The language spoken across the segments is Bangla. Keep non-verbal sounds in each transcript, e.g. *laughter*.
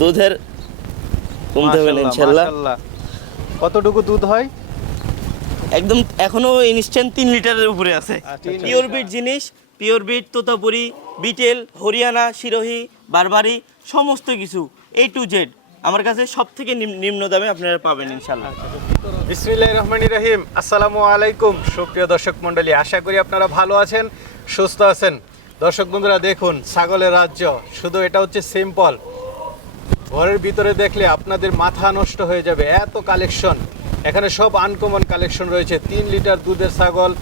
দুধের কমতে হবে না ইনশাল্লাহ। কতটুকু দুধ হয়? একদম এখনও ইনস্ট্যান্ট তিন লিটারের উপরে আছে। আচ্ছা, আচ্ছা। পিওর বিট জিনিস পিওর বিট তোতাপুরি বিটেল হরিয়ানা সিরোহি বারবারি সমস্ত কিছু এ টু জেড আমার কাছে সব থেকে নিম্ন দামে আপনারা পাবেন ইনশাল্লাহ বিসমিল্লাহির রহমানির রহিম। আসসালামু আলাইকুম। সুপ্রিয় দর্শক মণ্ডলী আশা করি আপনারা ভালো আছেন সুস্থ আছেন। দর্শক বন্ধুরা দেখুন ছাগলের রাজ্য। শুধু এটা হচ্ছে সিম্পল ঘরের ভিতরে দেখলে আপনাদের মাথা নষ্ট হয়ে যাবে। এত কালেকশন এখানে সব আনকমন কালেকশন রয়েছে। তিন লিটার দুধের ছাগল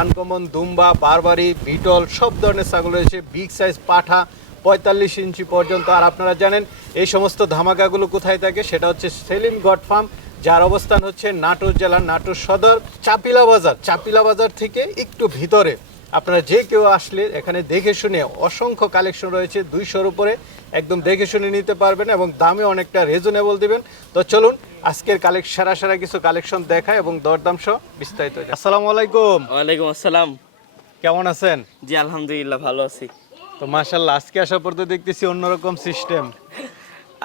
আনকমন দুম্বা, বারবারি, বিটল, সব ধরনের ছাগল রয়েছে। বিগ সাইজ পাঠা, পঁয়তাল্লিশ ইঞ্চি পর্যন্ত। আর আপনারা জানেন, এই সমস্ত ধামাকাগুলো কোথায় থাকে? সেটা হচ্ছে সেলিম গড ফার্ম, যার অবস্থান হচ্ছে নাটোর জেলার নাটোর সদর, চাপিলা বাজার। চাপিলা বাজার থেকে একটু ভিতরে। আপনারা যে কেউ আসলে এখানে দেখে শুনে অসংখ্য কালেকশন রয়েছে দুইশোর উপরে। একদম দেখে শুনে নিতে পারবেন এবং দামে অনেকটা রিজনেবল দিবেন। তো চলুন আজকের কালেকশন সারা সারা কিছু কালেকশন দেখা এবং দরদাম সহ বিস্তারিত আসসালামু আলাইকুম। ওয়ালাইকুম আসসালাম। কেমন আছেন? জি আলহামদুলিল্লাহ ভালো আছি। তো মাশাল্লাহ আজকে আসার পর তো দেখতেছি অন্যরকম সিস্টেম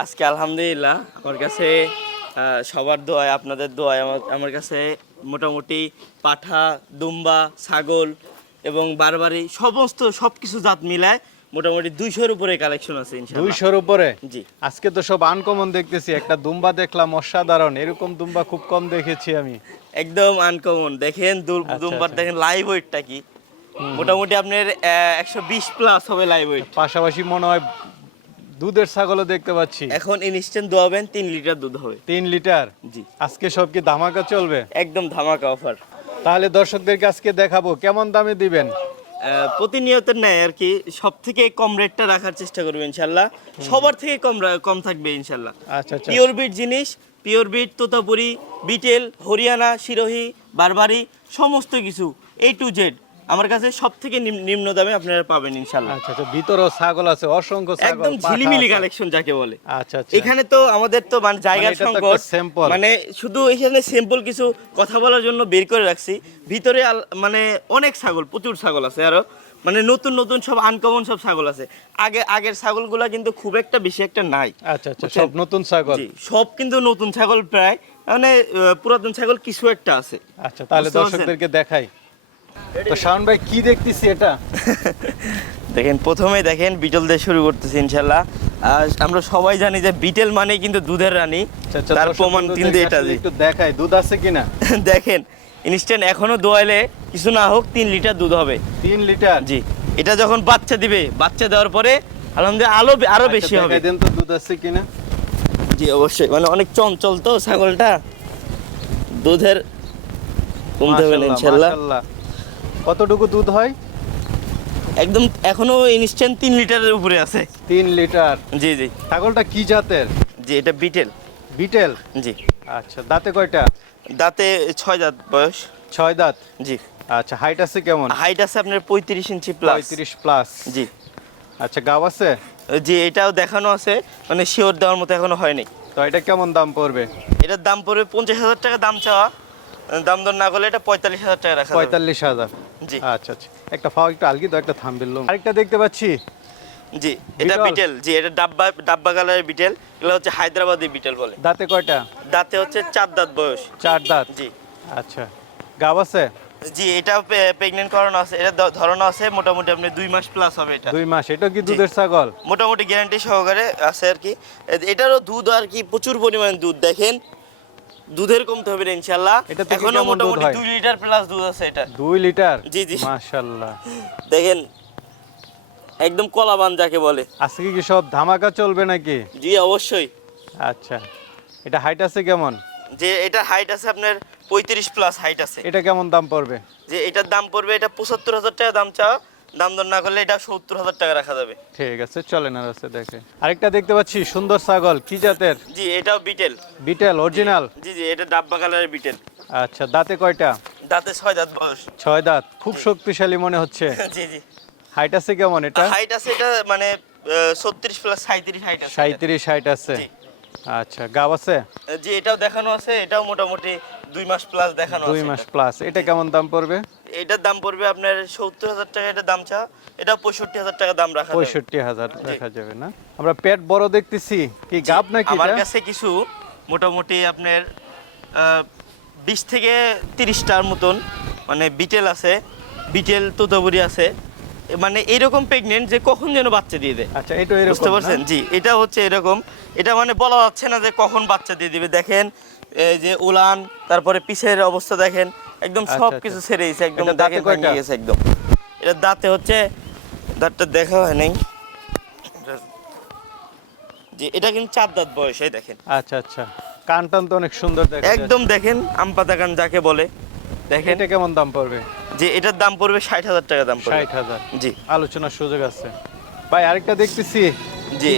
আজকে আলহামদুলিল্লাহ আমার কাছে সবার দোয়ায় আপনাদের দোয়ায় আমার আমার কাছে মোটামুটি পাঠা দুম্বা ছাগল এবং বারবারি সমস্ত সব কিছু জাত মিলায় মোটামুটি দুইশোর উপরে কালেকশন আছে দুইশোর উপরে? জি। আজকে তো সব আনকমন দেখতেছি একটা দুম্বা দেখলাম অসাধারণ এরকম দুম্বা খুব কম দেখেছি আমি। একদম আনকমন দেখেন আচ্ছা, দুম্বার আচ্ছা। দেখেন লাইভ ওয়েটটা কি? মোটামুটি আপনার একশো বিশ প্লাস হবে লাইভ ওয়েট পাশাপাশি মনে হয় দুধের ছাগলও দেখতে পাচ্ছি। এখন ইনস্ট্যান্ট দোয়াবেন তিন লিটার দুধ হবে। তিন লিটার জি। আজকে সব কি ধামাকা চলবে? একদম ধামাকা অফার তাহলে দর্শকদেরকে আজকে দেখাবো কেমন দামে দিবেন? প্রতিনিয়ত ন্যায় আর কি সব থেকে কম রেটটা রাখার চেষ্টা করবে ইনশাল্লাহ। সবার থেকে কম কম থাকবে ইনশাল্লাহ। আচ্ছা আচ্ছা। পিওর বিট জিনিস পিওর বিট তোতাপুরি বিটেল হরিয়ানা সিরোহি বারবারি সমস্ত কিছু এ টু জেড আমার কাছে সব থেকে নিম্ন দামে আপনারা পাবেন ইনশাল্লাহ আচ্ছা আচ্ছা ভিতরেও ছাগল আছে অসংখ্য ছাগল একদম ঝিলিমিলি কালেকশন যাকে বলে। আচ্ছা আচ্ছা। এখানে তো আমাদের তো মানে জায়গার মানে সংকট। মানে শুধু এখানে সিম্পল কিছু কথা বলার জন্য বের করে রাখছি। ভিতরে মানে অনেক ছাগল প্রচুর ছাগল আছে আরও। মানে নতুন নতুন সব আনকমন সব ছাগল আছে। আগে আগের ছাগলগুলা কিন্তু খুব একটা বেশি একটা নাই। আচ্ছা আচ্ছা সব নতুন ছাগল। সব কিন্তু নতুন ছাগল প্রায়। মানে পুরাতন ছাগল কিছু একটা আছে। আচ্ছা তাহলে? দর্শকদেরকে দেখাই। তো শাওন ভাই কি দেখতেছি এটা? *laughs* দেখেন প্রথমে দেখেন বিটল দিয়ে শুরু করতেছি ইনশাল্লাহ। আর আমরা সবাই জানি যে বিটেল মানে কিন্তু দুধের রানী। আচ্ছা, আচ্ছা, তার প্রমাণ কিন্তু এটা একটু দেখাই দুধ আছে কিনা? *laughs* দেখেন ইনস্ট্যান্ট এখনও দোয়াইলে কিছু না হোক তিন লিটার দুধ হবে। তিন লিটার? জি এটা যখন বাচ্চা দিবে বাচ্চা দেওয়ার পরে আলহামদুলিল্লাহ আলো আরও বেশি আচ্ছা, হবে। দেন তো দুধ আছে কিনা? জি অবশ্যই মানে অনেক চঞ্চল তো ছাগলটা। দুধের কমতে হবে ইনশাল্লাহ। কতটুকু দুধ হয়? একদম এখনও ইনস্ট্যান্ট তিন লিটারের উপরে আছে। তিন লিটার। জি জি। ছাগলটা কি জাতের? জি এটা বিটেল। বিটেল? জি। আচ্ছা দাঁতে কয়টা? দাঁতে ছয় দাঁত বয়স। ছয় দাঁত? জি। আচ্ছা হাইট আছে কেমন? হাইট আছে আপনার পঁয়ত্রিশ ইঞ্চি প্লাস পঁয়ত্রিশ প্লাস জি। আচ্ছা গাব আছে? জি এটাও দেখানো আছে মানে শিওর দেওয়ার মতো এখনও হয়নি। তো এটা কেমন দাম পড়বে? এটার দাম পড়বে পঞ্চাশ হাজার টাকা দাম চাওয়া। দাম দর না করলে এটা পঁয়তাল্লিশ হাজার টাকা রাখা পঁয়তাল্লিশ হাজার। জি। আচ্ছা আচ্ছা। একটা ফাও একটু আলগি তো একটা থামবিল আরেকটা দেখতে পাচ্ছি। জি এটা বিটেল। জি এটা ডাব্বা ডাব্বা কালারের বিটেল। এগুলো হচ্ছে হায়দ্রাবাদি বিটেল বলে। দাঁতে কয়টা? দাঁতে হচ্ছে চার দাঁত বয়স। চার দাঁত? জি। আচ্ছা। গাব আছে? জি এটাও প্রেগনেন্ট করানো আছে। এটা ধরানো আছে। মোটামুটি আপনি দুই মাস প্লাস হবে এটা। দুই মাস। এটা কি দুধের ছাগল? মোটামুটি গ্যারান্টি সহকারে আছে আর কি। এটারও দুধ আর কি প্রচুর পরিমাণে দুধ। দেখেন দুধের কমতে হবে না ইনশাল্লাহ এটা এখনও মোটামুটি হয়? দুই লিটার প্লাস দুধ আছে এটা। দুই লিটার? জি, জি। মাশাল্লাহ দেখেন একদম কলাবান যাকে বলে। আজকে কি সব ধামাকা চলবে নাকি? জি অবশ্যই। আচ্ছা এটা হাইট আছে কেমন? যে এটা হাইট আছে আপনার পঁয়ত্রিশ প্লাস হাইট আছে। এটা কেমন দাম পড়বে? যে এটার দাম পড়বে এটা পঁচাত্তর হাজার টাকা দাম চাওয়া। দাম দর না করলে এটা সত্তর হাজার টাকা রাখা যাবে। ঠিক আছে চলেন আর আছে দেখে। আরেকটা দেখতে পাচ্ছি সুন্দর ছাগল কি জাতের? জি এটাও বিটেল। বিটেল অরিজিনাল জি জি এটা ডাব্বা কালারের বিটেল। আচ্ছা দাঁতে কয়টা? দাঁতে ছয় দাঁত বয়স। ছয় দাঁত খুব শক্তিশালী মনে হচ্ছে। *laughs* জি জি। হাইট আছে কেমন এটা? হাইট আছে এটা মানে ছত্রিশ প্লাস সাঁত্রিশ হাইট আছে সাঁত্রিশ হাইট আছে। আচ্ছা গাব আছে? জি এটাও দেখানো আছে এটাও মোটামুটি দুই মাস প্লাস দেখানো দুই মাস প্লাস এটা কেমন দাম পড়বে? এটার দাম পড়বে আপনার সত্তর হাজার টাকা এটার দাম চা এটা পঁয়ষট্টি হাজার টাকা দাম রাখা পঁয়ষট্টি হাজার দেখা যাবে না? আমরা পেট বড় দেখতেছি কি গাব নাকি আমার কাছে কিছু মোটামুটি আপনার বিশ থেকে তিরিশটার মতন মানে বিটেল আছে বিটেল তোতাবুরি আছে মানে এরকম প্রেগনেন্ট যে কখন যেন বাচ্চা দিয়ে দেয়। আচ্ছা এটা বুঝতে পারছেন? জি এটা হচ্ছে এরকম। এটা মানে বলা যাচ্ছে না যে কখন বাচ্চা দিয়ে দিবে। দেখেন এই যে উলান তারপরে পিছের অবস্থা দেখেন। একদম আচ্ছা, সব আচ্ছা। কিছু ছেড়ে গেছে একদম দাঁতে? ভেঙে গেছে একদম। এটা দাঁতে হচ্ছে দাঁতটা দেখা হয় নাই। জি এটা কিন্তু চার দাঁত বয়স এই দেখেন। আচ্ছা আচ্ছা। কান টান তো অনেক সুন্দর দেখা একদম দেখেন আম পাতা কান যাকে বলে দেখেন। এটা কেমন দাম পড়বে? যে এটার দাম পড়বে ষাট হাজার টাকা দাম পড়বে। ষাট হাজার। জি। আলোচনার সুযোগ আছে। ভাই আরেকটা দেখতেছি জি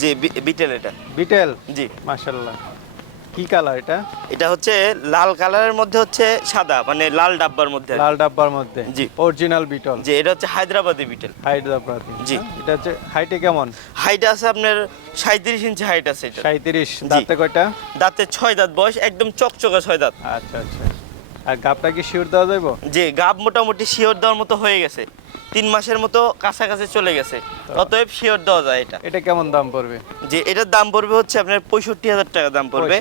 জি বিটেল এটা। বিটেল? জি। মাশাল্লাহ কি কালার এটা? এটা হচ্ছে লাল কালারের মধ্যে হচ্ছে সাদা মানে লাল ডাব্বার মধ্যে লাল ডাব্বার মধ্যে? জি। অরিজিনাল বিটল জি এটা হচ্ছে হায়দ্রাবাদি বিটল হায়দ্রাবাদি। জি। এটা হচ্ছে হাইটে কেমন? হাইট আছে আপনার সাঁত্রিশ ইঞ্চি হাইট আছে এটা। সাঁত্রিশ দাঁতে কয়টা? দাঁতে 6 দাঁত বয়স একদম চকচকে 6 দাঁত। আচ্ছা আচ্ছা। আর গাবটা কি শিওর দেওয়া যাইব? যে গাব মোটামুটি শিওর দেওয়ার মতো হয়ে গেছে। তিন মাসের মতো কাছাকাছি চলে গেছে। অতএব শিওর দেওয়া যায় এটা। এটা কেমন দাম পড়বে? যে এটার দাম পড়বে হচ্ছে আপনার পঁয়ষট্টি হাজার টাকা দাম পড়বে।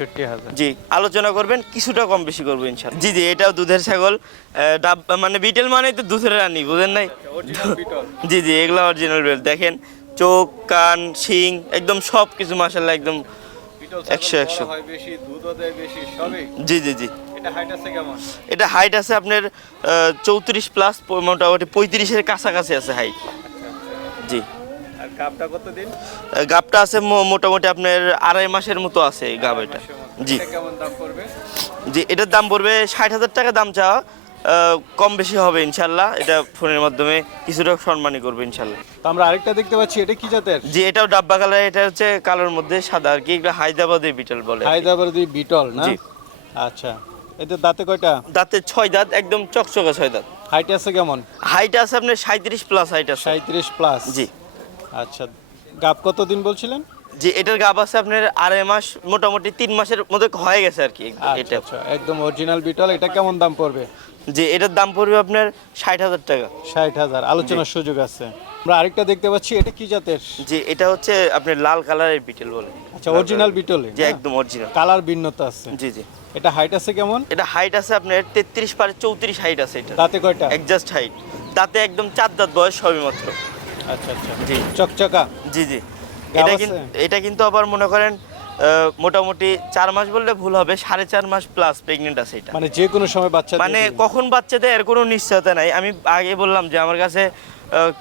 জি আলোচনা করবেন কিছুটা কম বেশি করব ইনশাল্লাহ জি জি এটাও দুধের ছাগল। আহ, ডাব মানে বিটেল মানে তো দুধের রানী বুঝেন নাই? জি জি এগুলো অরিজিনাল বেল দেখেন চোখ কান শিং একদম সব কিছু মাসাল্লাহ একদম একশো, একশো। বেশি দুধও দেয় বেশি সবই। জি জি জি। এটা হাইট আছে এটা আপনার চৌত্রিশ প্লাস মোটামুটি পঁয়ত্রিশের কাছাকাছি আছে হাইট জি। গাবটা আছে মোটামুটি আপনার আড়াই মাসের মতো আছে গাব এটা। জি। এটা জি এটার দাম পড়বে ষাট হাজার টাকা দাম চাওয়া। কম বেশি হবে ইনশাল্লাহ। এটা ফোনের মাধ্যমে কিছুটা সম্মানই করবে ইনশাল্লাহ। তো আমরা আরেকটা দেখতে পাচ্ছি এটা কি জাতের? জি এটাও ডাব্বা কালার এটা হচ্ছে কালোর মধ্যে সাদা আর কি এগুলো হায়দ্রাবাদের বিটল বলে হায়দ্রাবাদি বিটল না? আচ্ছা। এতে দাঁতে কয়টা? দাঁতে ছয় দাঁত একদম চকচকে ছয় দাঁত। হাইট আছে কেমন? হাইট আছে আপনার সাঁত্রিশ প্লাস হাইট আছে। সাঁত্রিশ প্লাস জি। আচ্ছা গাব কতদিন বলছিলেন? জি এটার গাব আছে আপনার আড়াই মাস মোটামুটি তিন মাসের মধ্যে হয়ে গেছে আর কি আচ্ছা এটা। আচ্ছা একদম অরিজিনাল বিটল এটা কেমন দাম পড়বে? যে এটার দাম পড়বে আপনার ষাট হাজার টাকা। ষাট হাজার আলোচনার সুযোগ আছে। আমরা আরেকটা দেখতে পাচ্ছি এটা কি জাতের? যে এটা হচ্ছে আপনার লাল কালারের বিটেল বলে। আচ্ছা অরিজিনাল বিটল যে একদম অরিজিনাল কালার ভিন্নতা আছে। জি জি। এটা হাইট আছে কেমন? এটা হাইট আছে আপনার তেত্রিশ পারে চৌত্রিশ হাইট আছে এটা। দাঁতে কয়টা? একজাস্ট হাইট তাতে একদম চার দাঁত বয়স সবই মাত্র। আচ্ছা আচ্ছা। জি। চকচকা। জি জি। এটা কিন্তু এটা কিন্তু আবার মনে করেন মোটামুটি চার মাস বললে ভুল হবে সাড়ে চার মাস প্লাস প্রেগনেন্ট আছে এটা। মানে যে কোনো সময় বাচ্চা মানে কখন বাচ্চা দেয় এর কোনো নিশ্চয়তা নাই। আমি আগে বললাম যে আমার কাছে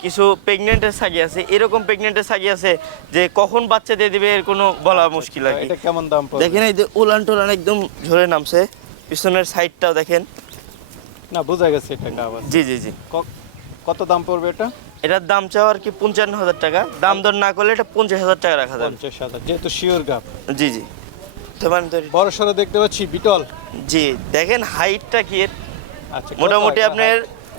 কিছু প্রেগনেন্টের সাগি আছে এরকম প্রেগনেন্টের সাগি আছে যে কখন বাচ্চা দিয়ে দিবে এর কোনো বলা মুশকিল আর এটা কেমন দাম পড়বে? দেখেন এই যে উলান টোলান একদম ঝরে নামছে পিছনের সাইডটাও দেখেন। না বোঝা গেছে এটা জি জি জি। কত দাম পড়বে এটা? এটার দাম চাও আর কি পঞ্চান্ন হাজার টাকা। দাম দর না করলে এটা পঞ্চাশ হাজার টাকা রাখা যাবে। পঞ্চাশ হাজার যেহেতু শিওর গাপ জি জি। বড় সড়ো দেখতে পাচ্ছি বিটল। জি দেখেন হাইটটা কি? আচ্ছা মোটামুটি আপনার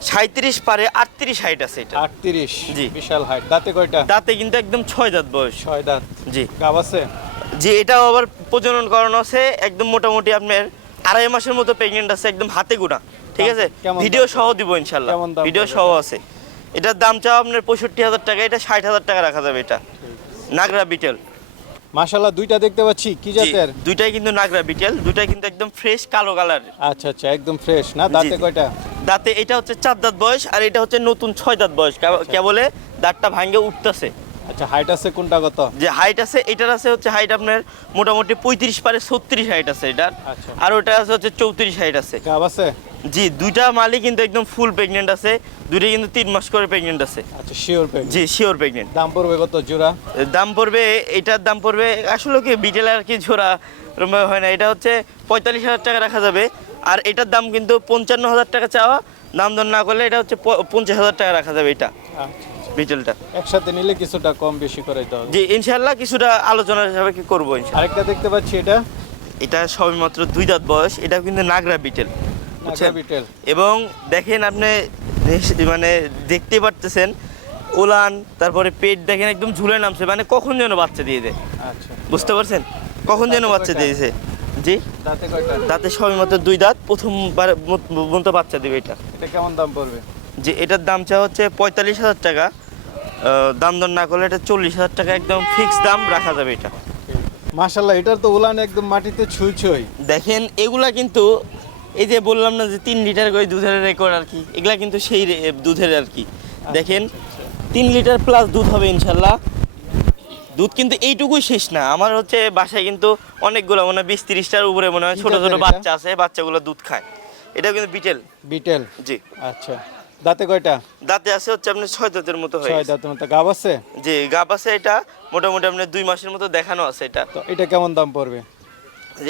সাঁত্রিশ পারে আটত্রিশ হাইট আছে এটা। আটত্রিশ জি। বিশাল হাইট দাঁতে কয়টা? দাঁতে কিন্তু একদম ছয় দাঁত বয়স। ছয় দাঁত। জি। গাব আছে? জি এটাও আবার প্রজনন করানো আছে। একদম মোটামুটি আপনার আড়াই মাসের মতো প্রেগনেন্ট আছে একদম হাতে গোনা। ঠিক আছে? ভিডিও সহ দিব ইনশাল্লাহ ভিডিও সহ আছে। এটার দাম চাও আপনার পঁয়ষট্টি হাজার টাকা এটা ষাট হাজার টাকা রাখা যাবে এটা। নাগরা বিটেল। মাশাল্লাহ দুইটা দেখতে পাচ্ছি কি জাতের? দুইটাই কিন্তু নাগরা বিটেল দুইটাই কিন্তু একদম ফ্রেশ কালো কালার আচ্ছা আচ্ছা একদম ফ্রেশ না? দাঁতে কয়টা? দাঁতে এটা হচ্ছে চার দাঁত বয়স আর এটা হচ্ছে নতুন ছয় দাঁত বয়স। কে- কেবলে দাঁতটা ভাঙ্গে উঠতেছে। আচ্ছা হাইট আছে কোনটা কত? যে হাইট আছে এটার আছে হচ্ছে হাইট আপনার মোটামুটি পঁয়ত্রিশ পারে ছত্রিশ হাইট আছে এটার। আচ্ছা। আর ওটা আছে হচ্ছে চৌত্রিশ হাইট আছে। গাব আছে? জি দুইটা মালই কিন্তু একদম ফুল প্রেগনেন্ট আছে দুইটা কিন্তু তিন মাস করে প্রেগনেন্ট আছে। আচ্ছা শিওর জি শিওর প্রেগনেন্ট দাম পড়বে কত জোড়া? দাম পড়বে এটার দাম পড়বে আসলে কি বিটেল আর কি এরম হয় না এটা হচ্ছে পঁয়তাল্লিশ হাজার টাকা রাখা যাবে। আর এটার দাম কিন্তু পঞ্চান্ন হাজার টাকা চাওয়া দাম দর না করলে এটা হচ্ছে পঞ্চাশ হাজার টাকা রাখা যাবে এটা। আচ্ছা। বিটেলটা একসাথে নিলে কিছুটা কম বেশি করে দাও জি ইনশাল্লাহ কিছুটা আলোচনা হিসাবে কি করব আরেকটা দেখতে পাচ্ছি এটা। এটা সবেমাত্র দুই দাঁত বয়স এটা কিন্তু নাগরা বিটেল বুঝছেন? বিটেল। এবং দেখেন আপনি মানে দেখতে পারতেছেন উলান তারপরে পেট দেখেন একদম ঝুলে নামছে মানে কখন যেন বাচ্চা দিয়ে দেয়। আচ্ছা। বুঝতে পারছেন? কখন যেন বাচ্চা দিয়েছে? জি? দাঁতে সবই মাত্র দুই দাঁত প্রথমবার মতো বাচ্চা দেবে এটা। এটা কেমন দাম পড়বে? যে এটার দাম চা হচ্ছে পঁয়তাল্লিশ হাজার টাকা। দাম দর না করলে এটা চল্লিশ হাজার টাকা একদম ফিক্স দাম রাখা যাবে এটা। মাশাল্লাহ এটার তো উলান একদম মাটিতে ছুঁই ছুঁই। দেখেন এগুলা কিন্তু এই যে বললাম না যে তিন লিটার করে দুধের রেকর্ড আর কি এগুলা কিন্তু সেই রে- দুধের আর কি। দেখেন তিন লিটার প্লাস দুধ হবে ইনশাল্লাহ দুধ কিন্তু এইটুকুই শেষ না। আমার হচ্ছে বাসায় কিন্তু অনেকগুলো মানে বিশ তিরিশটার উপরে মনে হয় ছোট ছোট বাচ্চা আছে বাচ্চাগুলো দুধ খায়। এটা কিন্তু বিটেল। বিটেল? জি। আচ্ছা। দাঁতে কয়টা? দাঁতে আছে হচ্ছে আপনি ছয় দাঁতের মতো হয়ে ছয় দাঁতের মতো। গাব আছে? জি গাব আছে এটা। মোটামুটি আপনার দুই মাসের মতো দেখানো আছে এটা। তো এটা কেমন দাম পড়বে?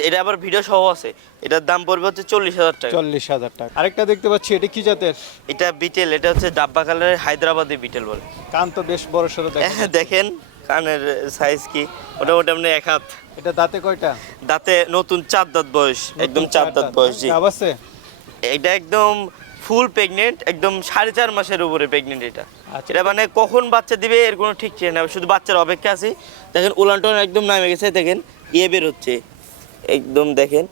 এটা আবার ভিডিও সহ আছে। এটার দাম পড়বে হচ্ছে চল্লিশ হাজার টাকা। চল্লিশ হাজার টাকা। আরেকটা দেখতে পাচ্ছি এটা কি জাতের? এটা বিটেল এটা হচ্ছে ডাব্বা কালারের হায়দ্রাবাদি বিটেল বলে। কান তো বেশ বড় সড়ো দেখে হ্যাঁ, দেখেন কানের সাইজ কি? মোটামুটি আপনি এক হাত। এটা দাঁতে কয়টা? দাঁতে নতুন চার দাঁত বয়স একদম চার দাঁত বয়স জি। গাব আছে? এটা একদম ফুল প্রেগনেন্ট একদম সাড়ে চার মাসের উপরে প্রেগনেন্ট এটা। আচ্ছা। এটা মানে কখন বাচ্চা দিবে এর কোনো ঠিক ঠিক না শুধু বাচ্চার অপেক্ষা আছে। দেখেন উলান টুলান একদম নামে গেছে দেখেন ইয়ে বের হচ্ছে। একদম দেখেন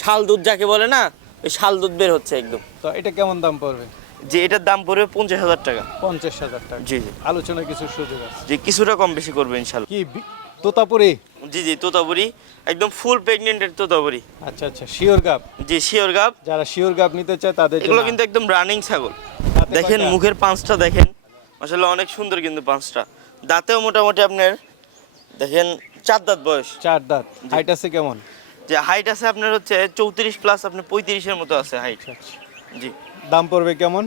শাল দুধ যাকে বলে না ওই শাল দুধ বের হচ্ছে একদম। তো এটা কেমন দাম পড়বে? যে এটার দাম পড়বে পঞ্চাশ হাজার টাকা। পঞ্চাশ হাজার টাকা। জি জি। আলোচনা কিছু সুযোগ আছে। যে কিছুটা কম বেশি করবে ইনশাল্লাহ। কি তোতাপুরি? জি জি তোতাপুরি। একদম ফুল প্রেগনেন্টের তোতাপুরি। আচ্ছা আচ্ছা শিওর গাব? জি শিওর গাব। যারা শিওর গাব নিতে চায় তাদের এগুলো কিন্তু একদম রানিং ছাগল। দেখেন মুখের পাঁচটা দেখেন। আসলে অনেক সুন্দর কিন্তু পাঁচটা। দাঁতেও মোটামুটি আপনার দেখেন চার দাঁত বয়স। চার দাঁত। হাইট আছে কেমন? যে হাইট আছে আপনার হচ্ছে চৌত্রিশ প্লাস আপনার পঁয়ত্রিশের মতো আছে হাইট আচ্ছা। জি। দাম পড়বে কেমন?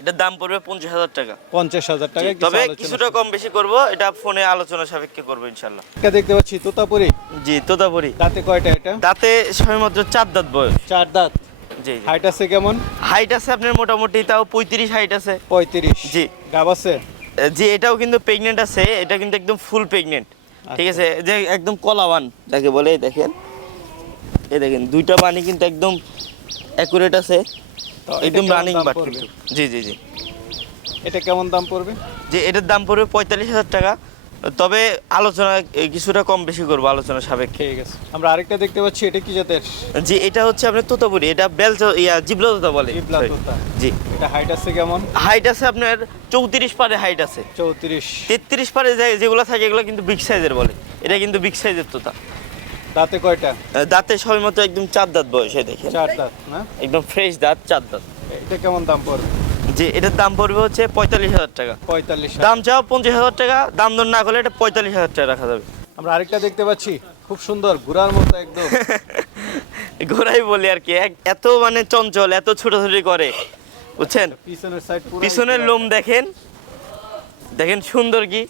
এটার দাম পড়বে পঞ্চাশ হাজার টাকা। পঞ্চাশ হাজার টাকা তবে কিছুটা কম বেশি করব এটা ফোনে আলোচনা সাপেক্ষে করব ইনশাল্লাহ এটা দেখতে পাচ্ছি তোতাপুরি। জি তোতাপুরি। দাঁতে কয়টা এটা? দাঁতে সবেমাত্র চার দাঁত বয়স। চার দাঁত। জি হাইট আছে কেমন? হাইট আছে আপনার মোটামুটি তাও পঁয়ত্রিশ হাইট আছে। পঁয়ত্রিশ। জি। গাব আছে? এটাও কিন্তু প্রেগনেন্ট আছে এটা কিন্তু একদম ফুল প্রেগনেন্ট ঠিক আচ্ছা। আছে যে একদম যাকে বলে দেখেন। এই দেখেন দুইটা পানি কিন্তু একদম অ্যাকুরেট আছে। একদম রানিং বাট কিন্তু। জি জি জি। এটা কেমন দাম পড়বে? যে এটার দাম পড়বে পঁয়তাল্লিশ হাজার টাকা। তবে আলোচনা কিছুটা কম বেশি করব আলোচনা সাপেক্ষে। ঠিক আছে। আমরা আরেকটা দেখতে পাচ্ছি এটা কি জাতের? যে এটা হচ্ছে আপনার তোতাপুরি। এটা বেল ইয়া জিবলা তোতা বলে। জি। এটা হাইট আছে কেমন? হাইট আছে আপনার চৌত্রিশ পারে হাইট আছে। চৌত্রিশ। তেত্রিশ পারে যেগুলো থাকে এগুলো কিন্তু বিগ সাইজের বলে। এটা কিন্তু বিগ সাইজের তোতা। দাঁতে কয়টা? দাঁতে সবাই মতো একদম চার দাঁত বয়সে দেখে চার দাঁত না? একদম ফ্রেশ দাঁত চার দাঁত। এটা কেমন দাম পড়বে? যে এটার দাম পড়বে হচ্ছে পঁয়তাল্লিশ হাজার টাকা। পঁয়তাল্লিশ দাম চাও পঞ্চাশ হাজার টাকা দাম দর না করলে এটা পঁয়তাল্লিশ হাজার টাকা রাখা যাবে। আমরা আরেকটা দেখতে পাচ্ছি খুব সুন্দর ঘোড়ার মতো একদম। *laughs* ঘোরাই বলি আর কি এত মানে চঞ্চল এত ছোটাছুটি করে বুঝছেন? পিছনের সাইড পিছনের লোম দেখেন দেখেন সুন্দর কি?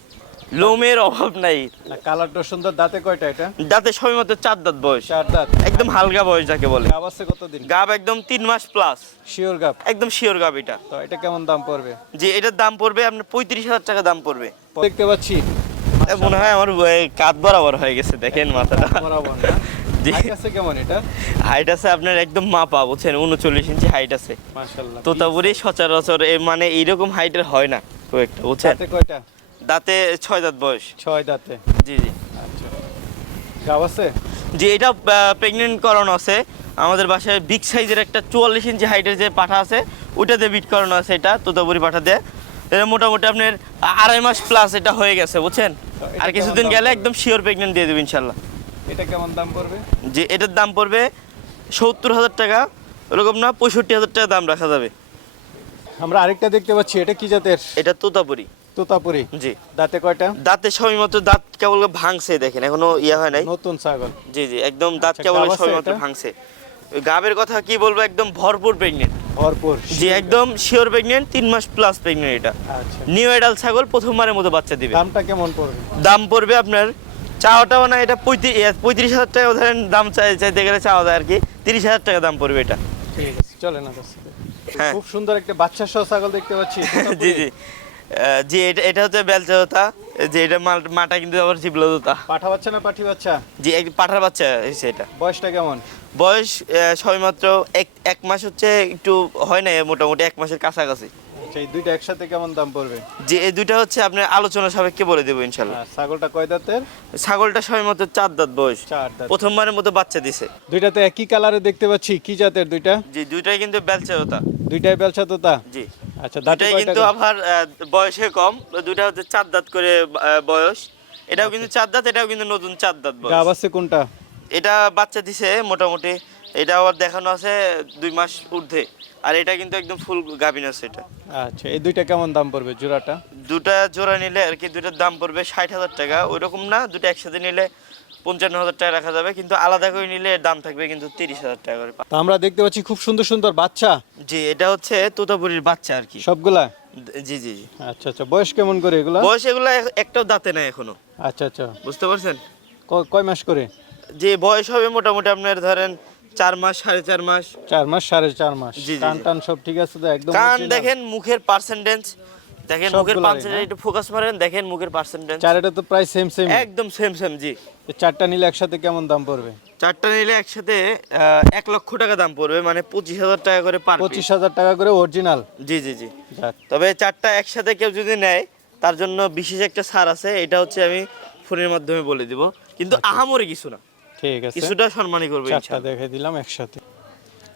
লোমের অভাব নাই। কালারটা সুন্দর দাঁতে কয়টা এটা? দাঁতে সবাই মতো চার দাঁত বয়স। চার দাঁত। একদম হালকা বয়স যাকে বলে। গাব আছে কতদিন? গাব একদম তিন মাস প্লাস শিওর গাব? একদম শিওর গাব এটা। তো এটা কেমন দাম পড়বে? যে এটার দাম পড়বে আপনার পঁয়ত্রিশ হাজার টাকা দাম পড়বে। দেখতে পাচ্ছি। মনে হয় আমার কাঁধ বরাবর হয়ে গেছে দেখেন মাথাটা। বরাবর জি। হাইট আছে কেমন এটা? হাইট আছে আপনার একদম মাপা বুঝছেন? উনচল্লিশ ইঞ্চি হাইট আছে। মাশাআল্লাহ তোতাপুরি সচরাচর মানে এইরকম হাইটের হয় না একটা বুঝছেন? কয়টা? দাঁতে ছয় দাঁত বয়স। ছয় দাঁতে। জি জি। আচ্ছা। গাব আছে? যে এটা প্রেগনেন্ট করানো আছে। আমাদের বাসায় বিগ সাইজের একটা চুয়াল্লিশ ইঞ্চি হাইটের যে পাঠা আছে ওইটাতে বিট করানো আছে এটা তোতাপুরি পাঠা দিয়ে। এটা মোটামুটি আপনার আড়াই মাস প্লাস এটা হয়ে গেছে বুঝছেন? আর কিছুদিন গেলে একদম শিওর প্রেগনেন্ট দিয়ে দেবো ইনশাল্লাহ এটা কেমন দাম পড়বে? যে এটার দাম পড়বে সত্তর হাজার টাকা। ওরকম না পঁয়ষট্টি হাজার টাকা দাম রাখা যাবে। আমরা আরেকটা দেখতে পাচ্ছি এটা কি জাতের? এটা তোতাপুরি। তোতাপুরি। জি। দাঁতে কয়টা? দাঁতে সবই দাঁত কেবল ভাঙছে দেখেন এখনও ইয়ে হয় নাই। নতুন ছাগল। জি জি একদম দাঁত আচ্ছা, কেবল সবই মতো ভাঙছে। গাবের কথা কি বলব একদম ভরপুর প্রেগনেন্ট ভরপুর জি একদম শিওর প্রেগনেন্ট তিন মাস প্লাস প্রেগনেন্ট এটা। আচ্ছা। নিউ এডাল ছাগল প্রথমবারের মতো বাচ্চা দিবে। দামটা কেমন পড়বে? দাম পড়বে আপনার চাওয়াটাও না এটা পঁয়ত্রিশ হাজার টাকা ধরেন দাম চাই চাইতে গেলে চাওয়া যায় আর কি। তিরিশ হাজার টাকা দাম পড়বে এটা। ঠিক আছে চলে না হ্যাঁ। খুব সুন্দর একটা বাচ্চা সহ ছাগল দেখতে পাচ্ছি *laughs* জি জি। জি এটা এটা হচ্ছে বেলচা যে এটা মাটা কিন্তু আবার পাঠা বাচ্চা না পাঠি বাচ্চা? জি এক পাঠার বাচ্চা হয়েছে এটা। বয়সটা কেমন? বয়স সবেমাত্র এক এক মাস হচ্ছে একটু হয় না মোটামুটি এক মাসের কাছাকাছি। আচ্ছা এই দুইটা একসাথে কেমন দাম পড়বে? যে এই দুইটা হচ্ছে আপনার আলোচনা সাপেক্ষে বলে দেবো ইনশাল্লাহ। ছাগলটা কয় দাঁতের? ছাগলটা সবাই মতো চার দাঁত বয়স। চার দাঁত। প্রথমবারের মতো বাচ্চা দিছে। দুইটাতে একই কালারে দেখতে পাচ্ছি কি জাতের দুইটা? জি দুইটাই কিন্তু বেলচা দুইটাই বেলসা তোতা জি। আচ্ছা দাঁতে কিন্তু আবার বয়সে কম হচ্ছে চার দাঁত করে বয়স। এটাও কিন্তু চার দাঁত এটাও কিন্তু নতুন চার দাঁত বয়স। গাব আছে কোনটা? এটা বাচ্চা দিছে মোটামুটি। এটা আবার দেখানো আছে দুই মাস ঊর্ধ্বে। আর এটা কিন্তু একদম ফুল গাভিন আছে এটা। আচ্ছা এই দুইটা কেমন দাম পড়বে জোড়াটা? দুটা জোড়া নিলে আর কি দুটার দাম পড়বে ষাট হাজার টাকা। ওই রকম না দুটো একসাথে নিলে পঞ্চান্ন হাজার টাকা রাখা যাবে কিন্তু আলাদা করে নিলে দাম থাকবে কিন্তু তিরিশ হাজার টাকা করে তো আমরা দেখতে পাচ্ছি খুব সুন্দর সুন্দর বাচ্চা। জি এটা হচ্ছে তোতাপুরির বাচ্চা আর কি। সবগুলা? জি জি জি। আচ্ছা আচ্ছা বয়স কেমন করে এগুলা? বয়স এগুলো এক- একটাও দাঁতে নাই এখনও। আচ্ছা আচ্ছা। বুঝতে পারছেন? ক- কয় মাস করে? যে বয়স হবে মোটামুটি আপনার ধরেন চার মাস সাড়ে চার মাস। চার মাস সাড়ে চার মাস। জি, জি, কান জি। টান সব ঠিক আছে তো? একদম কান দেখেন মুখের পার্সেন্টেজ দেখেন মুখের পার্সেন্টেজ হ্যাঁ? একটু ফোকাস মারেন দেখেন মুখের পার্সেন্টেজ চারটা তো প্রায় সেম সেম একদম সেম সেম জি। চারটা নিলে একসাথে কেমন দাম পড়বে? চারটা নিলে একসাথে এক লক্ষ টাকা দাম পড়বে মানে পঁচিশ হাজার টাকা করে পার পঁচিশ হাজার টাকা করে অরিজিনাল জি জি জি। তবে চারটা একসাথে কেউ যদি নেয় তার জন্য বিশেষ একটা ছাড় আছে এটা হচ্ছে আমি ফোনের মাধ্যমে বলে দিব। কিন্তু আহামরি কিছু না। ঠিক আছে। কিছুটা সম্মানই করবে চারটা দিলাম একসাথে।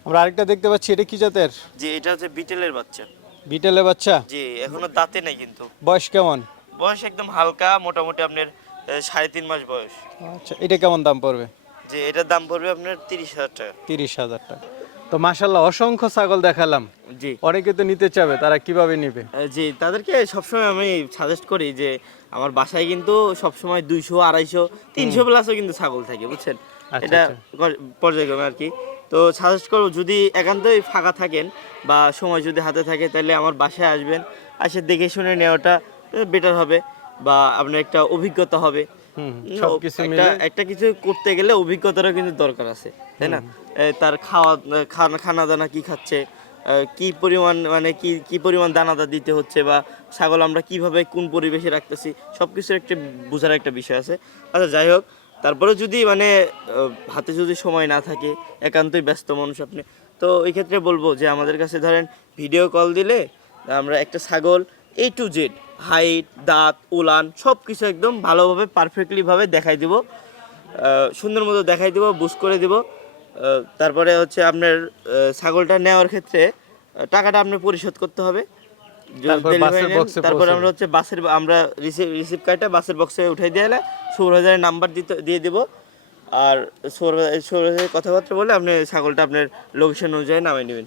আমরা আরেকটা দেখতে পাচ্ছি এটা কি জাতের? জি এটা হচ্ছে বিটেলের বাচ্চা। বিটেলে বাচ্চা? জি এখনও দাঁতে নেই কিন্তু। বয়স কেমন? বয়স একদম হালকা মোটামুটি আপনার সাড়ে তিন মাস বয়স। আচ্ছা এটা কেমন দাম পড়বে? যে এটার দাম পড়বে আপনার তিরিশ হাজার টাকা। তিরিশ হাজার টাকা। তো মাশাল্লাহ অসংখ্য ছাগল দেখালাম। জি। অনেকে তো নিতে চাবে তারা কীভাবে নিবে? জি তাদেরকে সবসময় আমি সাজেস্ট করি যে আমার বাসায় কিন্তু সবসময় দুইশো আড়াইশো তিনশো প্লাসও কিন্তু ছাগল থাকে বুঝছেন? আচ্ছা, এটা আচ্ছা। পর্যায়ক্রমে আর কি। তো সাজেস্ট করব যদি একান্তই ফাঁকা থাকেন বা সময় যদি হাতে থাকে তাহলে আমার বাসায় আসবেন আসে দেখে শুনে নেওয়াটা বেটার হবে বা আপনার একটা অভিজ্ঞতা হবে। একটা একটা কিছু করতে গেলে অভিজ্ঞতারও কিন্তু দরকার আছে তাই না? তার খাওয়া খানা খানা দানা কি খাচ্ছে কি পরিমাণ মানে কি কি পরিমাণ দানাদার দিতে হচ্ছে বা ছাগল আমরা কীভাবে কোন পরিবেশে রাখতেছি সব কিছুর একটা বোঝার একটা বিষয় আছে। আচ্ছা যাই হোক তারপরে যদি মানে হাতে যদি সময় না থাকে, একান্তই ব্যস্ত মানুষ আপনি, তো এই ক্ষেত্রে বলব যে আমাদের কাছে ধরেন ভিডিও কল দিলে আমরা একটা ছাগল এ টু জেড হাইট দাঁত, উলান সব কিছু একদম ভালোভাবে পারফেক্টলি ভাবে দেখাই দিব সুন্দর মতো দেখাই দিব বুঝ করে দিব তারপরে হচ্ছে আপনার ছাগলটা নেওয়ার ক্ষেত্রে টাকাটা আপনার পরিশোধ করতে হবে। তারপর বাসের বক্সে তারপর আমরা হচ্ছে বাসের আমরা রিসিভ রিসিভ কার্ডটা বাসের বক্সে উঠাই দিয়ে এলে সৌরহাজারের নাম্বার দিতে দিয়ে দিব। আর সৌর সৌরহাজারের কথাবার্তা বলে আপনি ছাগলটা আপনার লোকেশন অনুযায়ী নামিয়ে নেবেন।